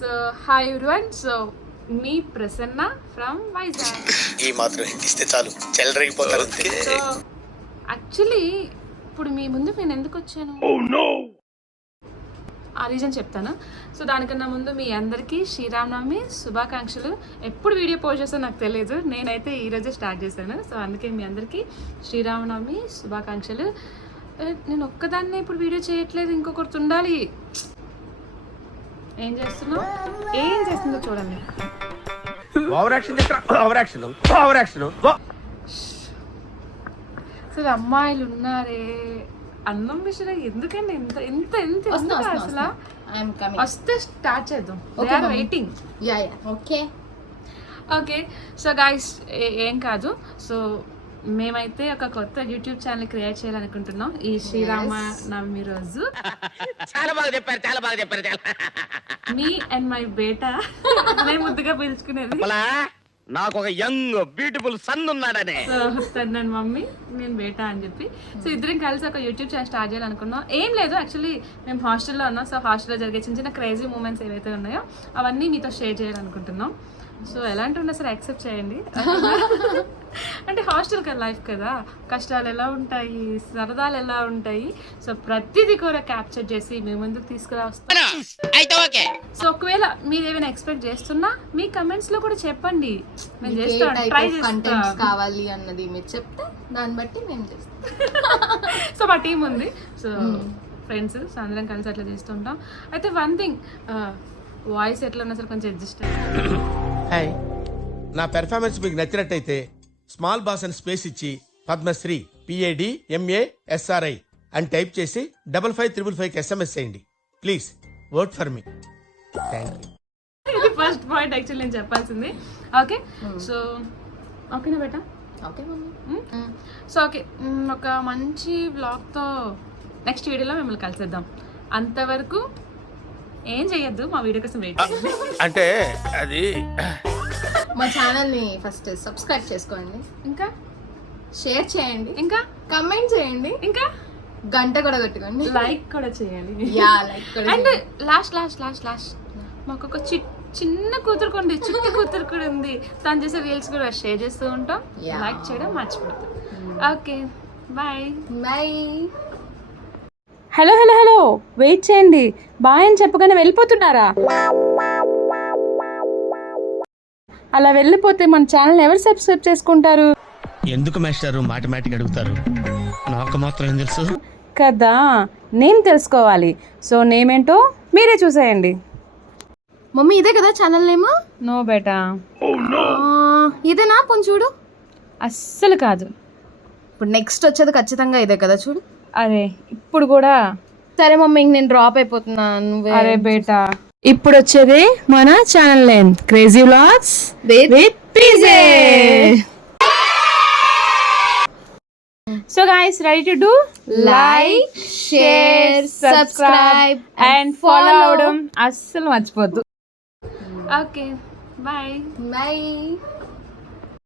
So hi everyone. So me Prasanna from Vizag. ఈ మాత్రం ఇస్తే చాలు చెల్లరగిపోతారు. సో యాక్చువల్లీ ఇప్పుడు మీ ముందు నేను ఎందుకు వచ్చాను ఆ రీజన్ చెప్తాను. సో దానికన్నా ముందు మీ అందరికీ శ్రీరామనవమి శుభాకాంక్షలు. ఎప్పుడు వీడియో పోస్ట్ చేస్తానో నాకు తెలియదు, నేనైతే ఈరోజే స్టార్ట్ చేశాను. సో అందుకే మీ అందరికీ శ్రీరామనవమి శుభాకాంక్షలు. నేను ఒక్కదాన్నే ఇప్పుడు వీడియో చేయట్లేదు, ఇంకొకటి ఉండాలి. ఏం చేస్తుందో చూడండి. అసలు అమ్మాయిలు ఉన్నారే, అన్నం విషయం ఎందుకండి ఎంత ఎంత ఎంత అసలు వస్తే స్టార్ట్ చేద్దాం. వెయిటింగ్. ఓకే సో గాయ్స్ ఏం కాదు. సో మేమైతే ఒక కొత్త యూట్యూబ్ ఛానల్ క్రియేట్ చేయాలనుకుంటున్నాం ఈ శ్రీరామ నవమి రోజు. చాలా బాగా చెప్పారు. మీ అండ్ మై బేటా అనే ముద్దుగా పిలుచుకునేది. నాకు ఒక యంగ్ బ్యూటిఫుల్ సన్ ఉన్నాడనే. సో తను మమ్మీ, నేను బేటా అని చెప్పి. సో ఇద్దరం కలిసి ఒక యూట్యూబ్ ఛానల్ స్టార్ట్ చేయాలనుకున్నాం. ఏం లేదు, యాక్చువల్లీ మేము హాస్టల్లో ఉన్నాం. సో హాస్టల్లో జరిగే చిన్న చిన్న క్రేజీ మూమెంట్స్ ఏవైతే ఉన్నాయో అవన్నీ మీతో షేర్ చేయాలనుకుంటున్నాం. సో ఎలాంటి ఉన్నా సరే యాక్సెప్ట్ చేయండి. అంటే హాస్టల్ కదా, లైఫ్ కదా, కష్టాలు ఎలా ఉంటాయి, సరదాలు ఎలా ఉంటాయి, సో ప్రతిదీ కూడా క్యాప్చర్ చేసి మీ ముందుకు తీసుకురావస్తాం. సో ఒకవేళ మీరు ఏమైనా ఎక్స్పెక్ట్ చేస్తున్నా మీ కమెంట్స్ లో కూడా చెప్పండి, మేము చేస్తాం, ట్రై చేస్తాం కావాలి అన్నది మీరు చెప్తే దాన్ని బట్టి మేము చేస్తాం. సో మా టీం ఉంది, సో ఫ్రెండ్స్, సో అందరం కలిసి అట్లా చేస్తుంటాం. అయితే వన్ థింగ్, వాయిస్ ఎట్లా ఉన్నా సరే కొంచెం అడ్జస్ట్ అయ్యి. హాయ్, నా పెర్ఫార్మెన్స్ మీకు నచ్చినట్టయితే స్మాల్ బాస్ అని స్పేస్ ఇచ్చి పద్మశ్రీ PADMASRI అని టైప్ చేసి 5555 SMS చేయండి please. Work for me. Thank you. ఇది ఫస్ట్ పాయింట్ యాక్చువల్లీ నేను చెప్పాల్సింది. ఓకే సో ఓకేనా బేటా? ఓకే సో ఓకే, ఒక మంచి బ్లాగ్తో నెక్స్ట్ వీడియోలో మిమ్మల్ని కలిసేద్దాం. అంతవరకు ఏం చెయ్యొద్దు, మా వీడియో కోసం వెయిట్ చేయండి. అంటే అది మా ఛానల్ ని ఫస్ట్ సబ్స్క్రైబ్ చేసుకోండి, ఇంకా షేర్ చేయండి, ఇంకా కమెంట్ చేయండి, ఇంకా గంట కూడా కొట్టుకోండి, లైక్ కూడా చేయాలి. లైక్ కూడా. అండ్ లాస్ట్ మాకు ఒక చిన్న కూతురు కూడా ఉంది, చుట్టూ కూతురు కూడా ఉంది. తను చేసే రీల్స్ కూడా షేర్ చేస్తూ ఉంటాం. లైక్ చేయడం మర్చిపోతాం. Okay bye. హలో వెయిట్ చేయండి. బాయ్ అని చెప్పగానే వెళ్ళిపోతున్నారా? అలా వెళ్ళిపోతే మన ఛానల్ ఎవరు సబ్స్క్రైబ్ చేసుకుంటారు? ఎందుకు మాస్టారు మాటిమాటికి అడుగుతారు? నాకు మాత్రం ఏం తెలుసు కదా, నేమ్ తెలుసుకోవాలి. సో నేమ్ ఏంటో మీరే చూసేయండి. మమ్మీ ఇదే కదా ఛానల్ నేమ్? నో బేటా. ఇదేనా? పోనీ చూడు. అస్సలు కాదు. ఇప్పుడు నెక్స్ట్ వచ్చేది ఖచ్చితంగా ఇదే కదా, చూడు. అరే ఇప్పుడు కూడా సరే మమ్మీ, ఇంక నేను డ్రాప్ అయిపోతున్నాను. అరే బేటా, ఇప్పుడు వచ్చేది మన channel name crazy vlogs with PJ. So guys, ready to do like, share, subscribe and follow అవడం అస్సలు మర్చిపోద్దు. Okay bye.